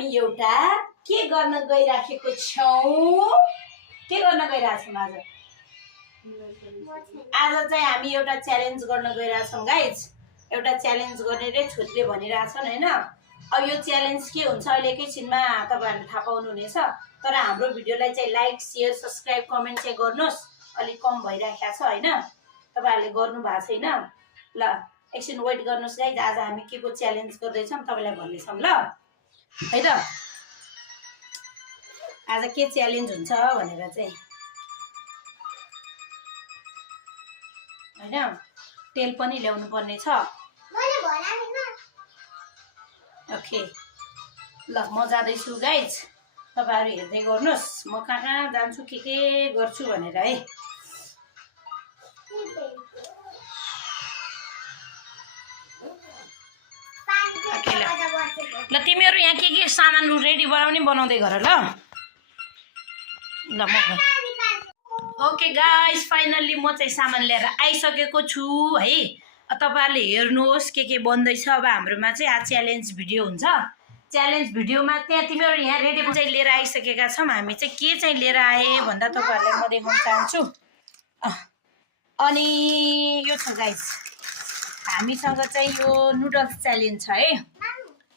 हामी एउटा के गर्न गइराखेको छौं के गर्न गइराछौं आज चाहिँ हामी एउटा च्यालेन्ज गर्न गइराछौं गाइज एउटा च्यालेन्ज गर्ने रे छोरीले भनिराछन् हैन अब यो च्यालेन्ज के हुन्छ अहिले एकैछिनमा तपाईहरुले थाहा पाउनु हुनेछ तर हाम्रो भिडियोलाई चाहिँ लाइक शेयर सब्स्क्राइब कमेन्ट चाहिँ गर्नुस् अलि कम भइराखेको छ हैन तपाईहरुले गर्नु भएको छैन ल एकछिन वेट गर्नुस् गाइज आज हामी के को च्यालेन्ज गर्दै छौं तपाईलाई भन्ने छौं ल है त आज के च्यालेन्ज हुन्छ भनेर चाहिँ हैन तेल पनि ल्याउनु पर्ने छ मैले भना नि न ओके ल म जादै छु गाइज तपाईहरु हेर्दै गर्नुस् म कहाँ जान्छु के गर्छु भनेर है ल तिमीहरु यहाँ के सामान रेडी बनाउँदै गर ल म ओके गाइस फाइनली म चाहिँ सामान लिएर आइसकेको छु है तपाईहरुले हेर्नुहोस् के बन्दैछ अब हाम्रोमा चाहिँ आज च्यालेन्ज भिडियो हुन्छ च्यालेन्ज भिडियोमा त्यहाँ तिमीहरु यहाँ रेडी चाहिँ लिएर आइसकेका छौं हामी चाहिँ के चाहिँ लिएर आए भन्दा तपाईहरुलाई म देखाउन चाहन्छु अनि यो छ गाइस हामीसँग चाहिँ यो नुडल्स च्यालेन्ज छ है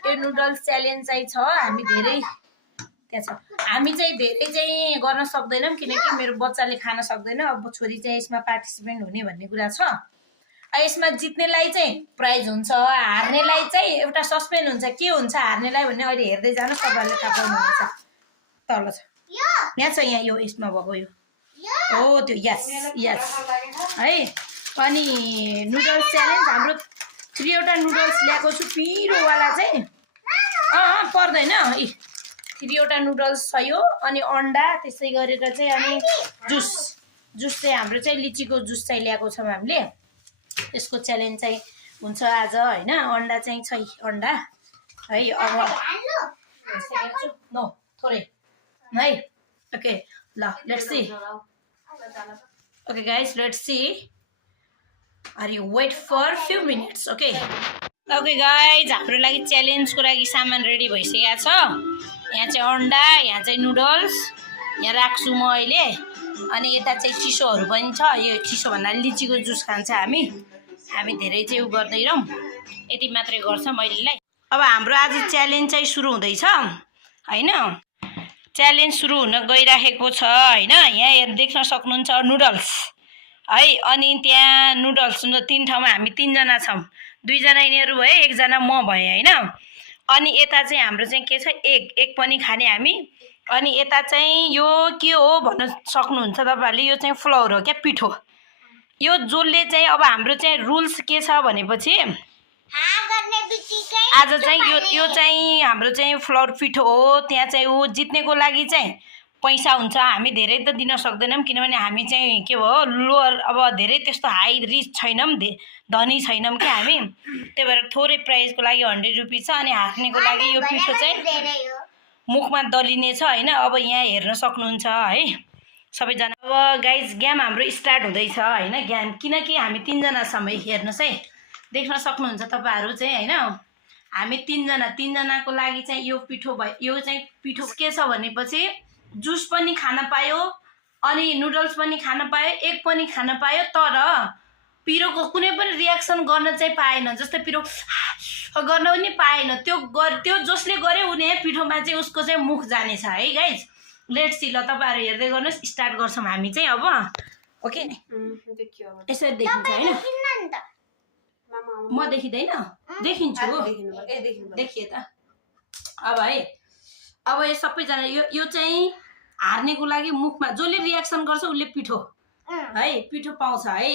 यो नुडल्स च्यालेन्ज चाहिँ छ हामी धेरै चाहिँ गर्न सक्दैनौं किनकि मेरो बच्चाले खान सक्दैन अब छोरी चाहिँ यसमा पार्टिसिपेट हुने भन्ने कुरा छ यसमा जित्नेलाई चाहिँ प्राइज हुन्छ हार्नेलाई चाहिँ एउटा सस्पेन्ड हुन्छ के हुन्छ हार्नेलाई भन्ने अहिले हेर्दै जानु तपाईहरुले थाहा पाउनुहुन्छ तल छ यहाँ छ यहाँ यो यसमा भएको यो हो त्यो यस यस है अनि नुडल्स च्यालेन्ज हाम्रो 3 वटा नुडल्स ल्याएको छु पिरो वाला चाहिँ पर्दैन 3 वटा नुडल्स छ यो अनि अंडा त्यसै गरेर चाहिँ अनि जुस चाहिँ हाम्रो चाहिँ लिचीको जुस चाहिँ ल्याएको छौं हामीले यसको च्यालेन्ज चाहिँ हुन्छ आज हैन अंडा चाहिँ छ अंडा है अब नो थोरै है ओके ल let's see okay guys let's see are you wait for few minutes okay okay guys हाम्रो लागि च्यालेन्जको लागि सामान रेडी भइसकेको छ यहाँ चाहिँ अंडा यहाँ चाहिँ नुडल्स यहाँ राख्छु म अहिले अनि यता चाहिँ चिसोहरु पनि छ यो चिसो भन्दा लिचीको जुस खान्छ हामी धेरै चाहिँ उ गर्दैनौं यति मात्रै गर्छ मइलेलाई अब हाम्रो आज च्यालेन्ज चाहिँ सुरु हुँदैछ हैन च्यालेन्ज सुरु हुन गइराखेको छ हैन यहाँ देख्न सक्नुहुन्छ नुडल्स है अनि त्यहाँ नुडल्स 3 ठाउँमा हामी 3 जना छौं 2 जना यिनीहरु भए 1 जना म भए हैन अनि यता चाहिँ हाम्रो चाहिँ के छ एक पनि खाने हामी अनि यता चाहिँ यो के हो भन्न सक्नुहुन्छ तपाईहरुले यो चाहिँ फ्लोर हो के पिठो यो जसले चाहिँ अब हाम्रो चाहिँ रुल्स के छ भनेपछि आज चाहिँ यो चाहिँ हाम्रो चाहिँ फ्लोर पिठो हो त्यहाँ चाहिँ उ जित्नेको लागि चाहिँ पैसा हुन्छ हामी धेरै त दिन सक्दैनौं किनभने हामी चाहिँ के हो लोअर अब धेरै त्यस्तो हाई रिच छैनौं धनी छैनौं के हामी त्यही भएर थोरै प्राइसको लागि 100 रुपैयाँ छ अनि हार्नेको लागि यो पिठो चाहिँ मुखमा दलिने छ हैन अब यहाँ हेर्न सक्नुहुन्छ है सबैजना अब गाइज गेम हाम्रो स्टार्ट हुँदैछ हैन गेम किनकि हामी 3 जना छौं हेर्नुस् है देख्न सक्नुहुन्छ तपाईहरु चाहिँ हैन हामी 3 जनाको लागि चाहिँ यो पिठो भयो यो चाहिँ पिठो के छ भनेपछि जुस पनि खान पायो अनि नुडल्स पनि खान पायो एक पनि खान पायो तर पिरोको कुनै पनि रियाक्सन गर्न चाहिँ पाएन जस्तै पिरो गर्न पनि पाएन त्यो जसले गरे उनी पिठोमा चाहिँ उसको चाहिँ मुख जाने छ है गाइज लेट्स सी ल तपाईहरु हेर्दै गर्नुस् स्टार्ट गर्छौं हामी चाहिँ अब ओके देखियो यसरी देखिन्छ हैन म देखिदैन देखिन्छु देखिए त अब है अब यो सबैजना यो चाहिँ हार्नेको लागि मुखमा जसले रियाक्सन गर्छ उले पिठो है पिठो पाउँछ है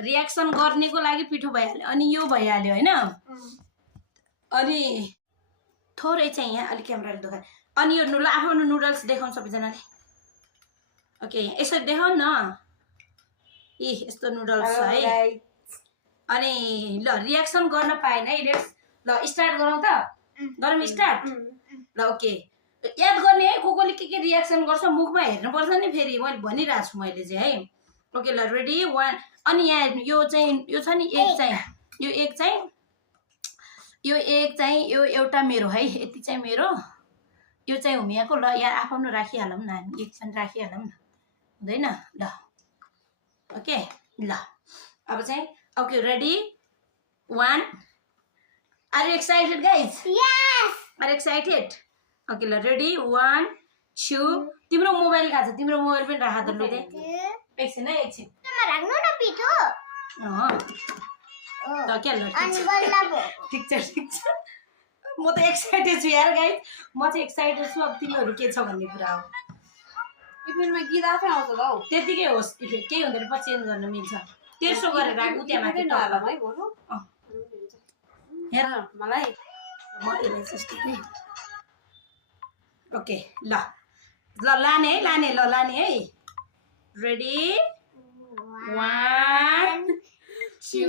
रियाक्सन गर्नेको लागि पिठो भइहाल्यो अनि यो भइहाल्यो हैन अनि थोरै चाहिँ यहाँ अलि क्यामेराले देखाए अनि यो आफ्नो नुडल्स देखाउँ सबैजनाले ओके यसरी देखाउँ न यस्तो नुडल्स छ है अनि ल रियाक्सन गर्न पाएन है ल स्टार्ट गरौँ त गरौँ स्टार्ट ल ओके याद गर्ने है कोले के रियाक्सन गर्छ मुखमा हेर्नु पर्छ नि फेरि मैले भनिरहेको छु मैले चाहिँ है ओके ल रेडी 1 अनि यहाँ यो चाहिँ यो छ नि एक चाहिँ यो एउटा मेरो है यति चाहिँ मेरो यो चाहिँ हुमियाको ल यहाँ आफ्नो राखिहालौँ न हामी एकछिन राखिहालौँ न हुँदैन ल ओके ल अब चाहिँ okay ready 1 are you excited guys Yes. Are excited okay ल रेडी 1 2 तिम्रो मोबाइल कहाँ छ तिम्रो मोबाइल पनि राख त लुदे एकछिन है एकछिन Sama राख्नु न पिठो त के ल अनि बल्ल भयो ठिक छ म त एक्साइटेड छु यार गाइज म चाहिँ एक्साइटेड छु अब तिमीहरू के छ भन्ने कुरा हो इफेक्टमा गीत आफै आउँछ त हौ त्यतिकै होस् इफेक्ट केही हुँदैन पछि चेन्ज गर्न मिल्छ तेर्सो गरेर राख उ त्यहाँ माथि नहालौँ है बरु हेर मलाई म यसलाई जस्तो नि ओके ल ल लाने है लाने ल लाने है रेडी 1 2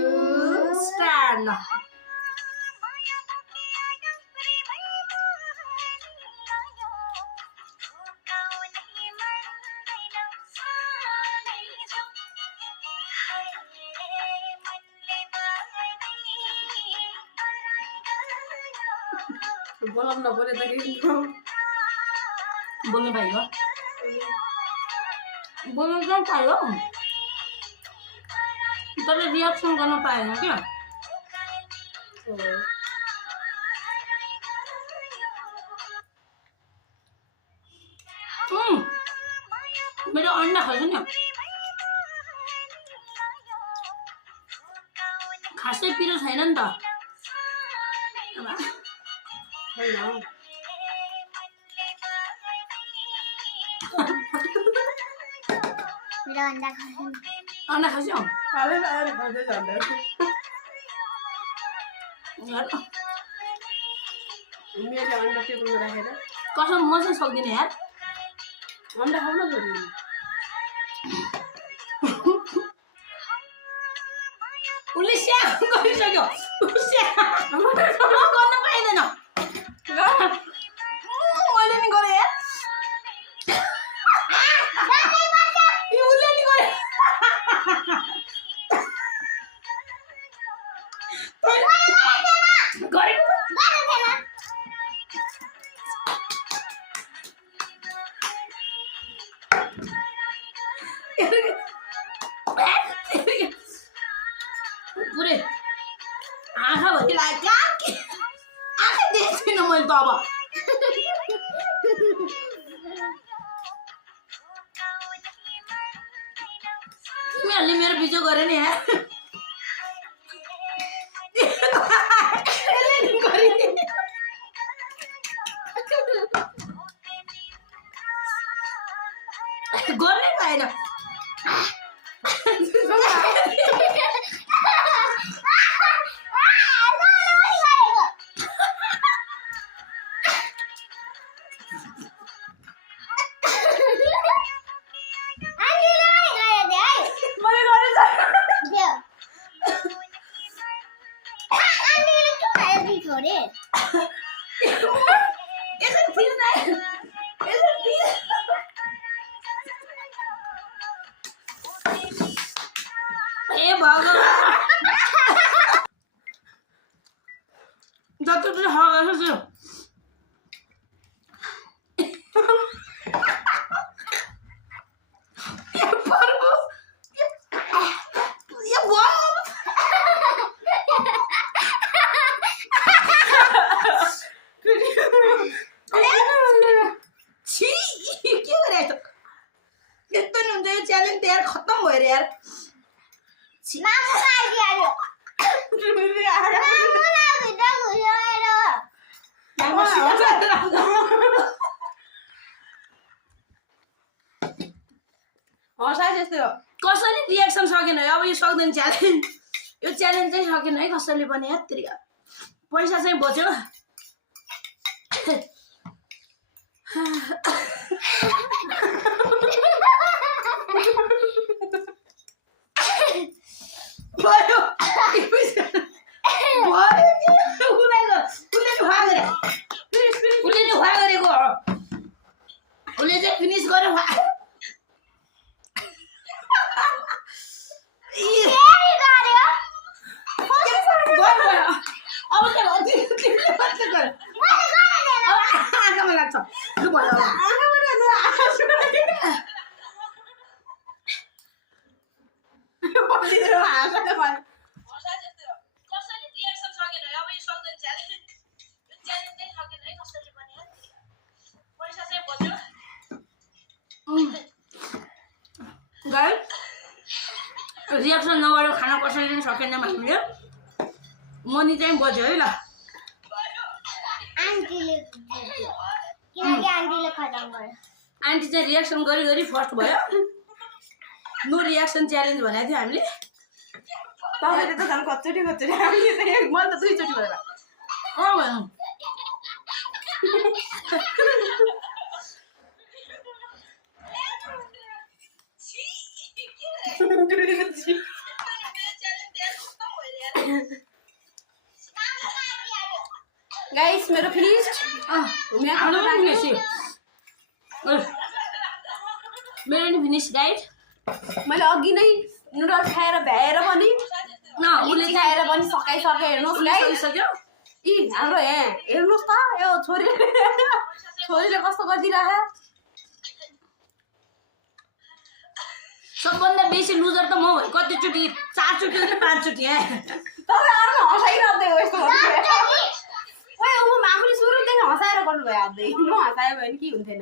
स्टार्ट ल बोलाउनु नपऱ्यो त कि बोल्नु पाइयो बोल्नु चाहिँ पायो तर रिएक्सन गर्न पाएन क्या मेरो अन्डा खान्छ नि खासै पिरो छैन नि त मेरो अन्डा खानु अन्डा खान्छौ मेरो अन्डा टेबलमा राखेर कसम म चाहिँ सक्दिनँ यार अन्डा खाउन छोड्नु उसले स्या गरिसक्यो गर्न पाइँदैन मैले नि गरेँ यार उसले नि गरे गरेको पुरै आँखाभरि लाग्यो आँखा देख्दिनँ मैले त अब तिमीहरूले मेरो बिजो गरे नि यार गर्नै पाएन छोडे ए भगवान जति हगाएको छु च्यालेन्ज यार खत्तम भयो रे यार कसरी रिएक्सन सकेन अब यो सक्दैन च्यालेन्ज यो च्यालेन्ज चाहिँ सकेन है कसैले पनि यार त्रिका पैसा चाहिँ बच्यो उसले चाहिँ फिनिस गर्यो अब आँखामा लाग्छ लाग्छ लु भयो रिएक्सन नगरेर खाना कसैले पनि सकेन हामीले मनी चाहिँ बज्यो है ल आन्टीले किनकि आन्टीले खतम गर्यो आन्टी चाहिँ रिएक्सन गरी गरी फर्स्ट भयो नो रिएक्सन च्यालेन्ज भनेको थियो हामीले तपाईँले त झन् कचोटि हामीले चाहिँ मैले त 2 चोटि भएर भन्नु गाइस मेरो फिनिस्ड मेरो नि फिनिस गाइड मैले अघि नै नुडल्स खाएर भ्याएर पनि उसले खाएर पनि सकाइसके हेर्नुहोस् गाइस सक्यो यी हाम्रो यहाँ हेर्नुहोस् त यो छोरीले कस्तो गरिदिरहेको सबभन्दा बेसी लुजर त म भयो कतिचोटि 4 चोटि कि 5 चोटि तपाईँ अर्को हँसाइरहँदै हो यस्तो ओए ऊ मामुली सुरुदेखि हँसाएर गर्नुभयो हातै म हँसायो भने के हुन्थेन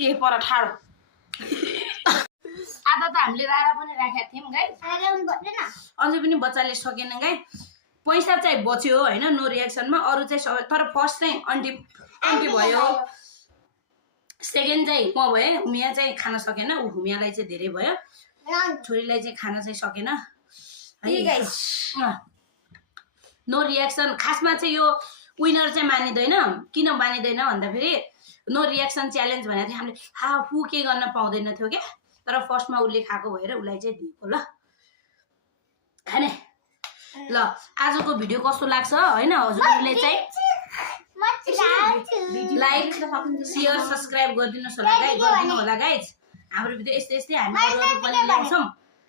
ए पर ठाडो आधा त हामीले रारा पनि राखेका थियौँ गाई अझै पनि बच्चाले सकेन गाई पैसा चाहिँ बच्यो होइन नो रिएक्सनमा अरू चाहिँ सबै तर फर्स्ट चाहिँ आन्टी भयो सेकेन्ड चाहिँ म भएँ हुमिया चाहिँ खान सकेन ऊ हुमियालाई चाहिँ धेरै भयो छोरीलाई चाहिँ खान चाहिँ सकेन नो रिएक्सन खासमा चाहिँ यो विनर चाहिँ मानिँदैन किन मानिँदैन भन्दाखेरि नो रिएक्सन च्यालेन्ज भनेको थियो हामीले हाफु के गर्न पाउँदैन थियो क्या तर फर्स्टमा उसले खाएको भएर उसलाई चाहिँ दिएको ल हैन ल आजको भिडियो कस्तो लाग्छ होइन हजुरहरूले चाहिँ लाइक सेयर सब्सक्राइब गरिदिनुहोस् होला गाइज गरिदिनु होला गाइज हाम्रो भिडियो यस्तै यस्तै हामी अरू पनि ल्याउँछौँ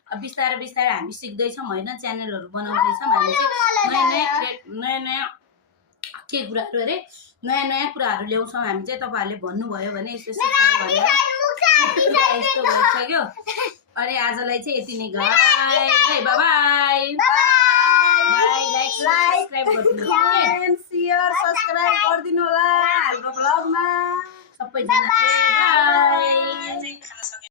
बिस्तारै बिस्तारै हामी सिक्दैछौँ होइन च्यानलहरू बनाउँदैछौँ हामी चाहिँ नयाँ नयाँ के कुराहरू अरे नयाँ नयाँ कुराहरू ल्याउँछौँ हामी चाहिँ तपाईँहरूले भन्नुभयो भने यस्तो यस्तो भइसक्यो अनि आजलाई चाहिँ यति नै guys bye bye like subscribe गरिदिनु होला हाम्रो ब्लगमा सबैजना बाइ